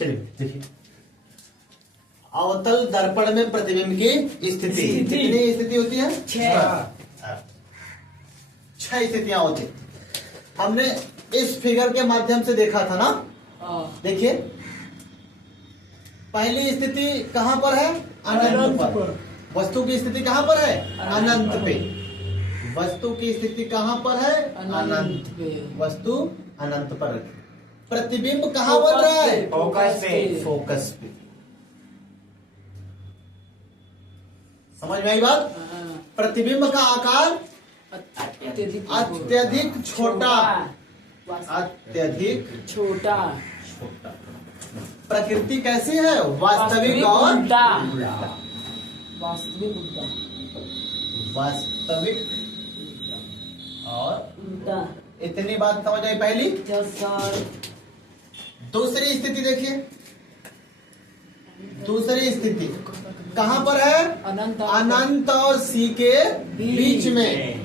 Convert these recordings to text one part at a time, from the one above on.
चलिए देखिए, अवतल दर्पण में प्रतिबिंब की स्थिति कितनी स्थिति होती है? 6 स्थितियां होती। हमने इस फिगर के माध्यम से देखा था ना। देखिए, पहली स्थिति कहां पर है? अनंत पर। वस्तु की स्थिति कहां पर है? अनंत पे। वस्तु की स्थिति कहां पर है? अनंत पे। वस्तु अनंत पर। प्रतिबिंब कहां बन रहा है? फोकस पे। फोकस पे। समझ में आई बात? प्रतिबिंब का आकार अत्यधिक छोटा। अत्यधिक छोटा। छोटा। प्रकृति कैसी है? वास्तविक और उल्टा। वास्तविक उल्टा। वास्तविक और उल्टा। इतनी बात समझ आई पहली। Yes sir. दूसरी स्थिति देखिए, दूसरी स्थिति कहां पर है? अनंत और सी के बीच में।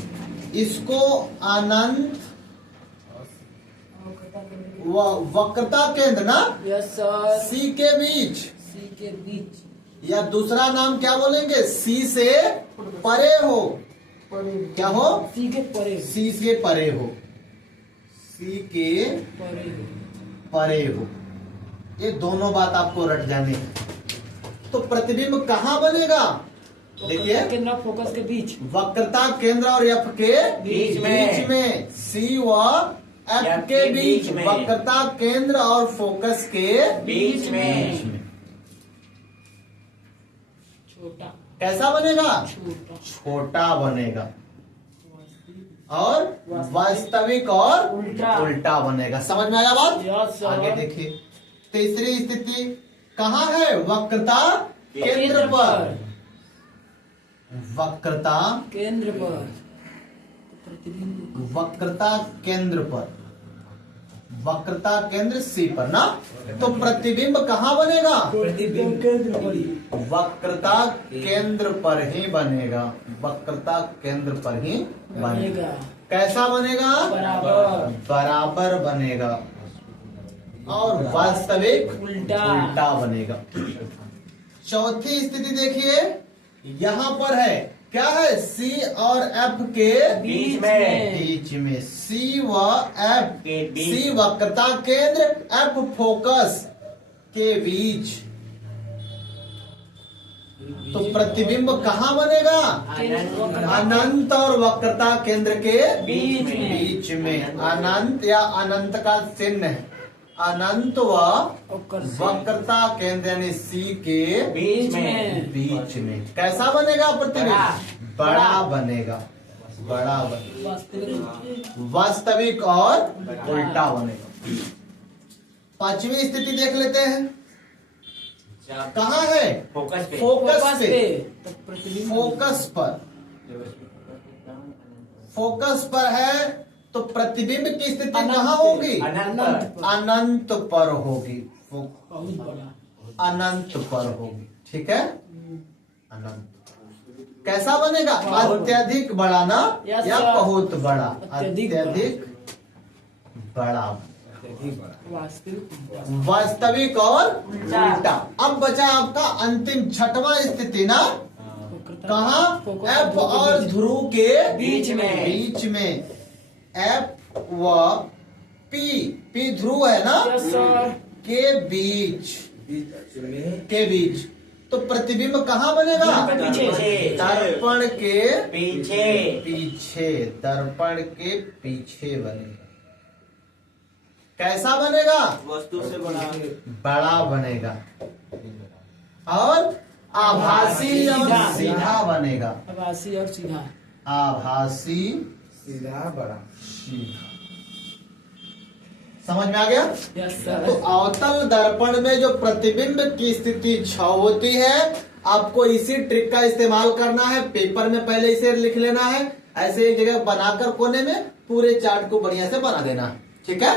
इसको अनंत वक्रता केंद्र ना। Yes sir. सी के बीच। सी के बीच। या दूसरा नाम क्या बोलेंगे? सी से परे हो। क्या हो? सी के परे। सी से परे हो। सी के परे। परे हो। ये दोनों बात आपको रट जानी है। तो प्रतिबिंब कहाँ बनेगा? देखिए, केंद्र फोकस के बीच। वक्रता केंद्र और एफ के बीच में। सी व एफ के बीच। वक्रता केंद्र और फोकस के बीच में। छोटा। कैसा बनेगा? छोटा। छोटा बनेगा। और वास्तविक और उल्टा बनेगा। समझ में आया बात? Yes sir. आगे देखिए, तीसरी स्थिति कहाँ है? वक्रता केंद्र पर। वक्रता केंद्र पर। प्रतिबिंब। वक्रता केंद्र पर। वक्रता केंद्र सी पर ना। तो प्रतिबिंब कहाँ बनेगा? प्रतिबिंब केंद्र पर। वक्रता केंद्र पर ही बनेगा। वक्रता केंद्र पर ही बनेगा। कैसा बनेगा? बराबर। बराबर बनेगा। और वास्तविक उल्टा बनेगा। चौथी स्थिति देखिए, यहां पर है, क्या है? सी और एफ के बीच में। बीच में। सी व एफ के बीच। सी वक्रता केंद्र, एफ फोकस के बीच। तो प्रतिबिंब कहाँ बनेगा? अनंत और वक्रता केंद्र के बीच में। अनंत या अनंत का चिन्ह है। अनंत व वक्रता केंद्र यानी सी के बीच में। कैसा बनेगा प्रतिबिंब? बड़ा बनेगा। बड़ा बनेगा। वास्तविक और उल्टा बनेगा। पांचवी स्थिति देख लेते हैं, कहाँ है? फोकस पे। फोकस पे। प्रतिबिंब फोकस पर। फोकस पर है तो प्रतिबिंब की स्थिति कहाँ होगी? अनंत पर होगी। बहुत बड़ा। अनंत पर होगी। ठीक है, अनंत। कैसा बनेगा? अत्यधिक बड़ा ना, यस या सर। बहुत बड़ा? अत्यधिक अत्यधिक बड़ा। वास्तविक। वास्तविक और उल्टा। अब बचा आपका अंतिम छठवां स्थिति ना। कहा? एफ और ध्रुव के बीच में। बीच में। एफ व पी ध्रुव है ना, यस सर। के बीच। के बीच। तो प्रतिबिंब कहाँ बनेगा? पीछे। दर्पण के पीछे। पीछे। दर्पण के पीछे बनेगा। कैसा बनेगा? वस्तु से बना। बड़ा बनेगा। और आभासी और सीधा बनेगा। आभासी और सीधा। आभासी सीधा बड़ा। सीधा। समझ में आ गया? यस तो सर। अवतल दर्पण में जो प्रतिबिंब की स्थिति 6 होती है, आपको इसी ट्रिक का इस्तेमाल करना है। पेपर में पहले इसे लिख लेना है, ऐसे एक जगह बनाकर कोने में पूरे चार्ट को बढ़िया से बना देना। ठीक है,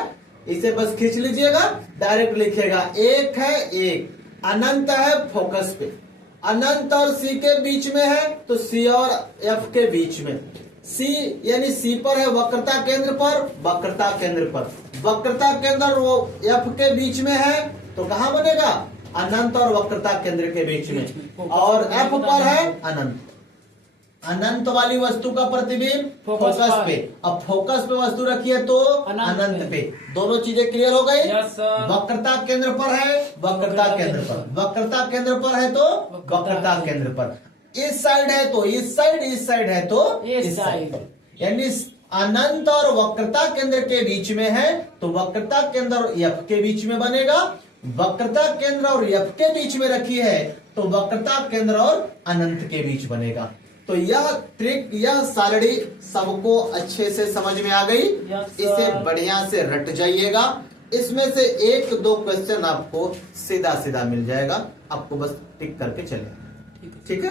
इसे बस खींच लीजिएगा, डायरेक्ट लिखेगा। एक है, एक अनंत है फोकस पे। अनंत और सी के बीच में है तो सी और एफ के बीच में। सी यानी सी पर है वक्रता केंद्र पर, वक्रता केंद्र पर, वक्रता केंद्र वो एफ के बीच में है तो कहाँ बनेगा? अनंत और वक्रता केंद्र के बीच में। और एफ पर है अनंत, अनंत वाली वस्तु का प्रतिबिंब फोकस फोकस पर। पे। अब फोकस पे वस्तु रखी है तो अनंत अनंत पे। दोनों चीजें क्लियर हो गई। Yes sir. वक्रता केंद्र पर है, वक्रता केंद्र पर, वक्रता केंद्र पर है तो वक्रता केंद्र पर। इस साइड है तो इस साइड, इस साइड है तो इस साइड। साइड। यानी अनंत और वक्रता केंद्र के बीच में है तो वक्रता केंद्र और एफ के बीच में बनेगा। वक्रता केंद्र और एफ के बीच में रखी है तो वक्रता केंद्र और अनंत के बीच बनेगा। तो यह ट्रिक, यह सारणी सबको अच्छे से समझ में आ गई। Yes, इसे sir. बढ़िया से रट जाइएगा। इसमें से 1-2 क्वेश्चन आपको सीधा सीधा मिल जाएगा, आपको बस टिक करके चले। ठीक है। ठीक है।